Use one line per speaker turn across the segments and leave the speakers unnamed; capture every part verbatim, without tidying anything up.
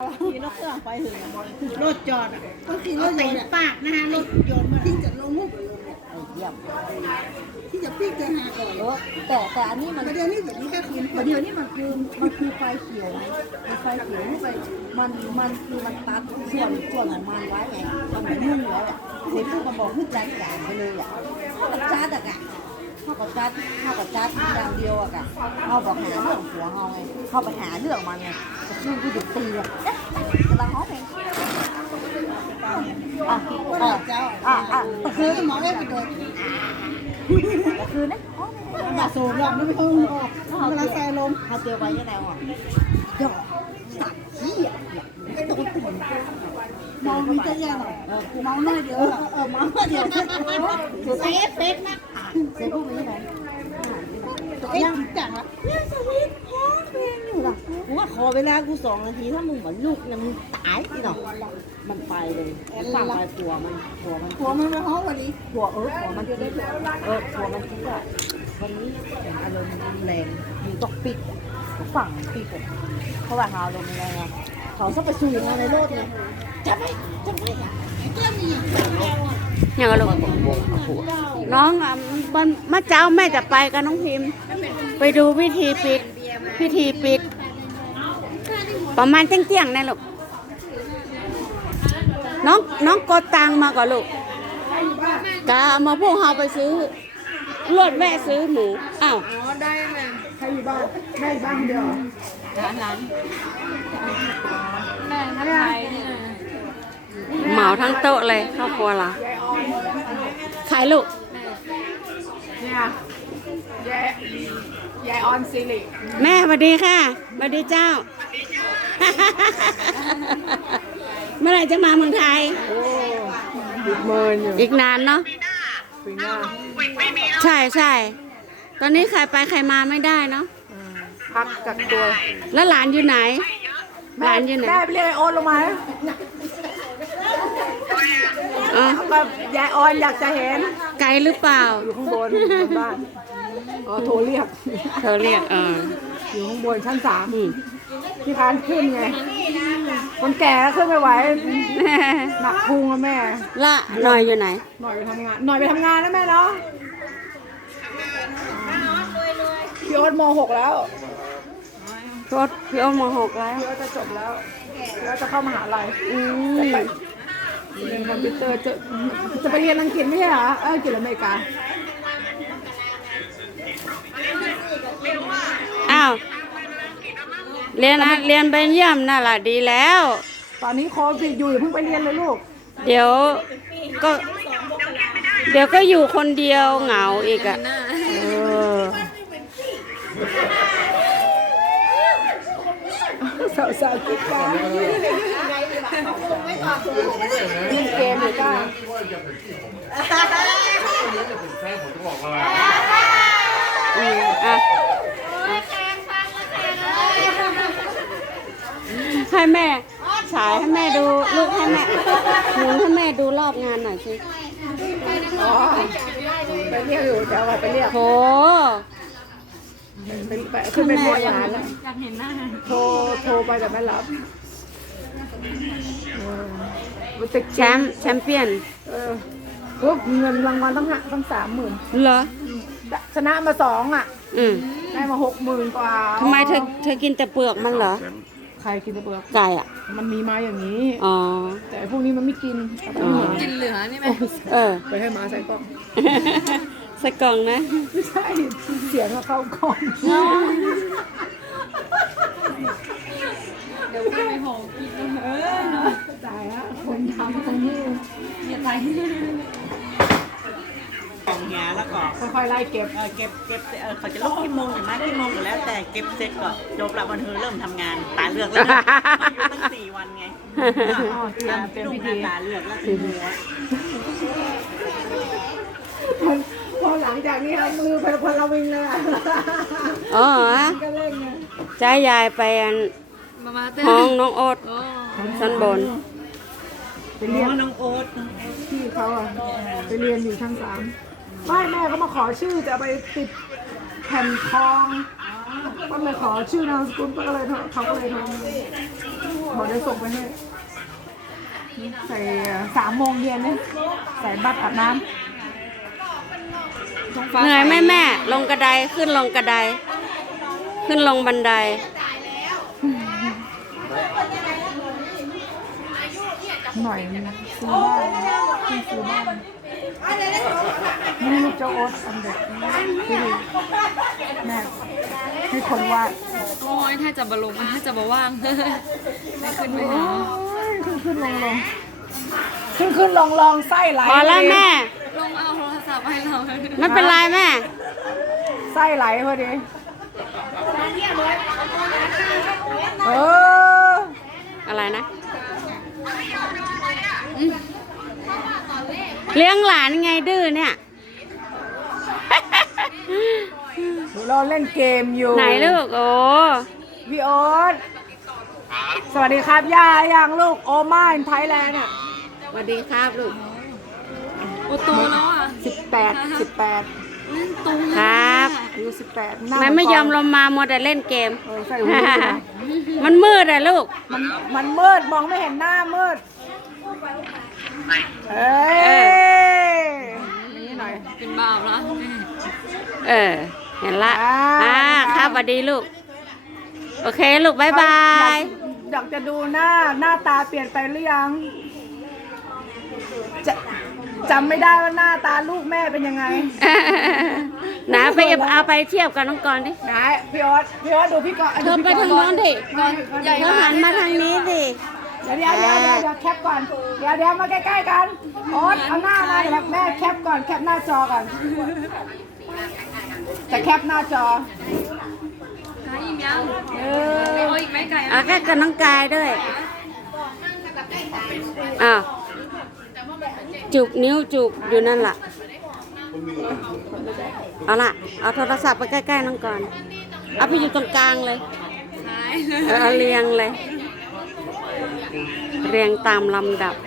ขี่รถเครื่องไปถึงรถจอดก็ขี่รถเตะปากนะฮะรถยนต์ที่จะลงมุกเยี่ยมที่จะปิ้งจะหาก่อนแต่แต่อันนี้มันประเดี๋ยวนี้แบบนี้แค่คืนประเดี๋ยวนี้มันคือมันคือไฟเขียวมันไฟเขียวนี่ไปมันมันคือมันตัดส่วนส่วนของมันไว้ไงมันไม่มุ่งแล้วอ่ะเห็นผู้กำบอกพูดแรงใหญ่ไปเลยอ่ะเขากับจัดอ่ะเขากับจัดเขากับจัดอย่างเดียวอ่ะกะเขาบอกหาเรื่องหัวเขาไงเขาไปหาเรื่องมันไงชื่อกูดุตีอ่ะกำลังฮ้องเพลงอ่ะอ่ะอ่ะอ่ะคือหมอได้ไปโดนคือนะบาสูงหรอกไม่ไปห้องออกเวลาแซ่ลมเขาเจอไปยังไงวะหยอกสัตว์ขี้อ่ะไม่โดนตุ่มมองมีจะแย่หน่อยมองน้อยเดียวเออมองน้อยเดียวเซฟเฟกนะเซฟพวกนี้ไหนตัวเองจังวะเนี่ยสวิตฮ้องเพลงอยู่ล่ะกูว่าขอเวลากูสองนาทีถ้ามึงเหมือนลูกเนี่ยมึงตายที่หนอมันไปเลยฝั่งไปผัวมันผัวมันผัวมันไปฮ้องวันนี้ผัวเออผัวมันคิดเออผัวมันคิดว่าวันนี้อารมณ์แรงมีตกปิดฝั่งปิดเพราะว่าเขาอารมณ์แรงไงเขาชอบไปสู้งานในโลกไงจะไม่จะไม่ก็มี
อย่างลูกน้องอ่ะมันเมื่อเช้าแม่จะไปกับน้องพิมพ์ไปดูพิธีปิดพิธีปิดประมาณเที่ยงๆนะลูกน้องน้องกดตังมาก่อนลูกกะมาพวกเราไปซื้อรถแม่ซื้อหมูอ้าว
อ๋อได้ไหมใครอยู่บ้านแม่อยู่บ้านเดียวร้านร้านแม่ทั้งไทย
เหมาทั้งโต๊ะเลยครอบครัวเราขายลูก
เนี่ยยายยายออนซิลิ
แม่สวัสดีค่ะสวัสดีเจ้าเมื่อไหร่จะมาเมืองไทย
อีกเมินอยู่
อีกนานเนาะใช่ใช่ตอนนี้ใครไปใครมาไม่ได้เนาะ
พักกักตัว
แล้วหลานอยู่ไหนหลานอยู่ไหน
แม่ไปเรียกไอโอนลงมา
อ๋อ
ก็ยายออนอยากจะเห็น
ไกลหรือเปล่า
อยู่ข้างบนบ้านอ๋อโทรเรียก
เธอเรียกเออ
อยู่ข้างบนชั้นสามที่ร้านขึ้นไงคนแก่แล้วขึ้นไม่ไหวหนักพุงอะแม่
ละหน่อยอยู่ไหน
หน่อยไปทำงานหน่อยไปทำงานนะแม่เนาะพี่โอ๊ตม.หกแล้ว
พี่โอ๊ตพี่โอ๊ตม.หกแล้ว
พี่โอ๊ตจะจบแล้วพี่โอ๊ตจะเข้ามหาลัย
อืม
เรียนคอมพิวเตอร์จะจะไปเรียนอังกฤษไม่ใช่เหรอเอออังกฤษอเมริกา
อ้าวเรียนนะเรียนเบนเยี่ยมน่ะล่ะดีแล้ว
ตอนนี้โควิดอยู่อย่าเพิ่งไปเรียนเลยลูก
เดี๋ยวก็เดี๋ยวก็อยู่คนเดียวเหงาอีกอ่ะเออ
สาวสาวกิ๊กกังเล่นเกมหรือเปล่า
อืมอ่ะให้แม่ฉายให้แม่ดูลูกให้แม่หมุนให้แม่ดูรอบงานหน่อยสิ
อ๋อไปเรียกอยู่เดี๋ยวไปเรียก
โถ
ขึ้นเป็นพยานแล้วอยากเห็นหน้าโทรโทรไปแต่ไม่รับ
แชมป์แชมเปี้ยน
เออปุ๊บเงินรางวัลตั้งตั้งสามหมื่น
เหรอ
ชนะมาสองอ่ะ
อืม
ได้มาหกหมื่นกว่า
ทำไมเธอเธอกินแต่เปลือกมันเหรอ
ใครกินแต่เปลือก
ไก่อ่ะ
มันมีมาอย่างนี้
อ๋อ
แต่พวกนี้มันไม่กิน
กินเหลือนี่ไหม
เออ
ไปให้หมาใส่กล่อง
ใส่กล่องนะ
ไม่ใช่เสียงเข้ากล่อง
เดี๋ยวไม่ไปหอมกินเออ
ตายละคนทำคนนี้
อย่าไป
กล่องแง่แล้วก็
ค่อยๆไล่เก็บ
เออเก็บเก็บเออเขาจะลุกกี่โมงหรือมากี่โมงอยู่แล้วแต่เก็บเสร็จก็จบละวันเธอเริ่มทำงานตาเลือกแล้วอยู่ตั้งสี่วันไงเป็นพิธีตาเลือกแล้วถึงหัว
พอหลังจากนี้มือเป็นพลวิงเลยอ่ะ
อ๋อใช้ยายไปห้องน้องโอ๊ตชั้นบน
ไปเรียน
น้องโอ๊ต
ที่เขาอ่ะไปเรียนอยู่ชั้นสามไม่แม่เขามาขอชื่อจะไปติดแผ่นทองก็เลยขอชื่อนามสกุลก็เลยเขาก็เลยทำเขาจะส่งไปให้ใส่สามโมงเย็นเนี่ยใส่บัตรอาบน้ำ
เหนื่อยไหมแม่ ลงกระไดขึ้นลงกระไดขึ้นลงบันได
หน่อยซื้อบ้านที่ซื้อบ้านนี่ลูกเจ้าโอ๊ตสำเร็จที่แม่ให้คนวาด
โอ้ยถ้าจะบรรลุถ้าจะมาว่างได้ขึ้นไปหา
ขึ้นขึ้นลงลงขึ้นขึ้นลงลงไส้ไหล
พอแล้วแม่
ลงเอาโทรศัพท์ให้เรา
ไม่เป็นไรแม่
ไส้ไหลพอดีเออ
อะไรนะอืมเลี้ยงหลานไงดื้อเนี่ย
เราเล่นเกมอยู่
ไหนลูก โอ้
พี่โอ๊ตสวัสดีครับย่ายังลูกโอมาอินไทยแลนด์เนี่ย
สวัสดีครับลูก
โอโตแล้วอ่ะ
สิบแปดสิบแปด
ตรง
ครับ
อายุสิบแปด
ทำไมไม่ยอมลงมามัวแต่เล่นเกม
เออใส่หูอยู่นะ
มันมืดอะลูก
มันมันมืดมองไม่เห็นหน้ามืดเอ้ยนี่หน่อย
เป็นบาปแล้ว
เออ เห็นละ
อ่า
อ่าครับสวัสดีลูก โอเคลูกบายบาย
อยากจะดูหน้าหน้าตาเปลี่ยนไปหรือยังจะจำไม่ได้ว่าหน้าตาลูกแม่เป็นยังไง
นะไปเอาไปเทียบกับน้องกรณ์ดิ
ไหนพี่ออสพี่ออสดูพี่กอน
เธอไปทางโน้นดิ
ใหญ่
เธอหันมาทางนี้สิ
เดี๋ยวเดี๋ยวเดี๋ยวเดี๋ยวเดี๋ยวแคปก่อนเดี๋ยวเดี๋ยวมาใกล้ๆกันออสเอาหน้ามาเดี๋ยวแม่แคปก่อนแคปหน้าจอก่อนจะแคปหน้าจอ
หาอิ่มยัง
เอ
โอ้
อ
อีกไหมไก่
เอาแค่กับน้องกายด้วยอ้าวจุบนิ้วจุบอยู่นั่นล่ะ เอาล่ะ เอาโทรศัพท์ไปใกล้ๆน้องก่อน เอาไปอยู่ตรงกลางเลย
หาย
เออเอาเรียงเลย เรียงตามลำดับ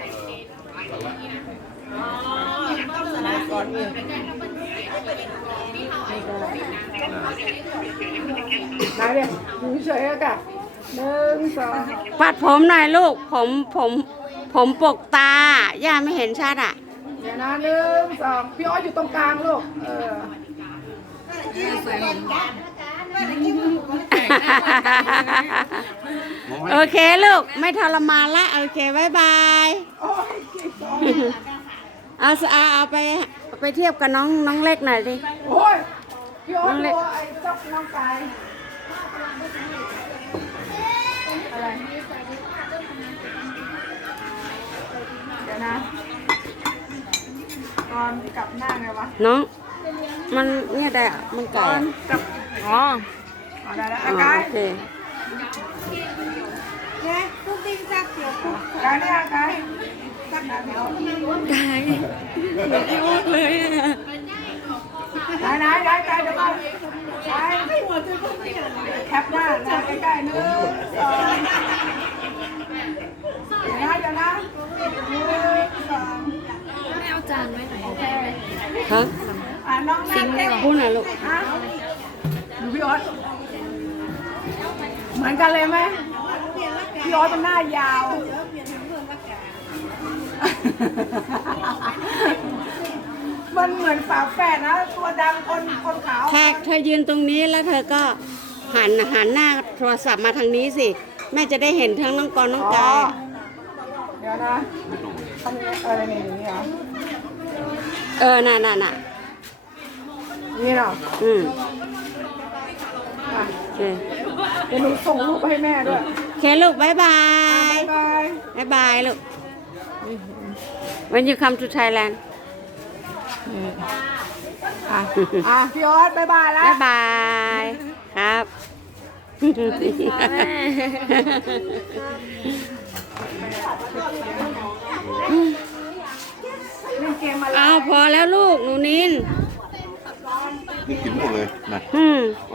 ไหนเดี๋ยวดูเฉยๆกันหนึ่งสอง
ปัดผมหน่อยลูก ผมผม ผมปกตา ย่าไม่เห็นชัดอ่ะ
เดี๋ยวนะหนึ่งสองพี่ออสอยู่ตรงกลางลูกเออ
สวยผม
โอเคลูก ไม่ทรมานละ โอเคบายบาย
โอ้ยเก่งจัง
เอาสเอาเอาไปเอาไปเทียบกับน้องน้องเล็กหน่อยดิ
โอ้ยพี่ออส
น้องเล็ก
ตัวไอ้เจ้าน้องกายอะไรเดี๋ยวนะตอนกลับหน้าไงวะ
น้อง มันเนี่ยได้อะมัน
ต
ไก่
อน
อะ
กลับ
อ๋อ
เอาได้แล้ว
อ๋อ
อากาย
โอเค
เนี่ยตุ๊กติ๊กจักเกี่ยวตุ๊กกายเนี่ยอากายจักหนาเดียว
ไก่เหมือนไอ้โอ๊ตเลยอะ
ไหนไหนไหนกายเดี๋ยวก่อนกายแคปหน้านะใกล้ๆหนึ่งสองเดี๋ยวนะเดี๋ยวนะหนึ่งสอง
ไม่เอาจานไว้ไหน
โอเค
ฮะ
อ่ะน้องนั่งเล่น
พูดหน่อยลูก
ฮะดูพี่ออสเหมือนกันเลยไหมพี่ออสเป็นหน้ายาว มันเหมือนฝาแฝดนะตัวดำคนคนขาว
แขกเธอยืนตรงนี้แล้วเธอก็หันหันหน้าโทรศัพท์มาทางนี้สิ แม่จะได้เห็นทั้งน้องกรณ์น้องกายอะ
เดี๋ยวนะทำอะไรนี่นี่เหรอ
เออ น่ะน่ะน่ะ
นี่เหรอ
อืม
อ่ะ
โอเค
เดี๋ยวหนูส่งรูปไปให้แม่ด้วย
โอเคลูกบายบา
บ๊าย ยบาย
บายบายลูก When you come to Thailand
อ่ะอ่ะพี่ออสบ๊ายบายแล้ว
บายบายครับ
เล่นเกมมาแล้ว
เอาพอแล้วลูก หนูนิน
นี่กินหมดเลยนะ
อืม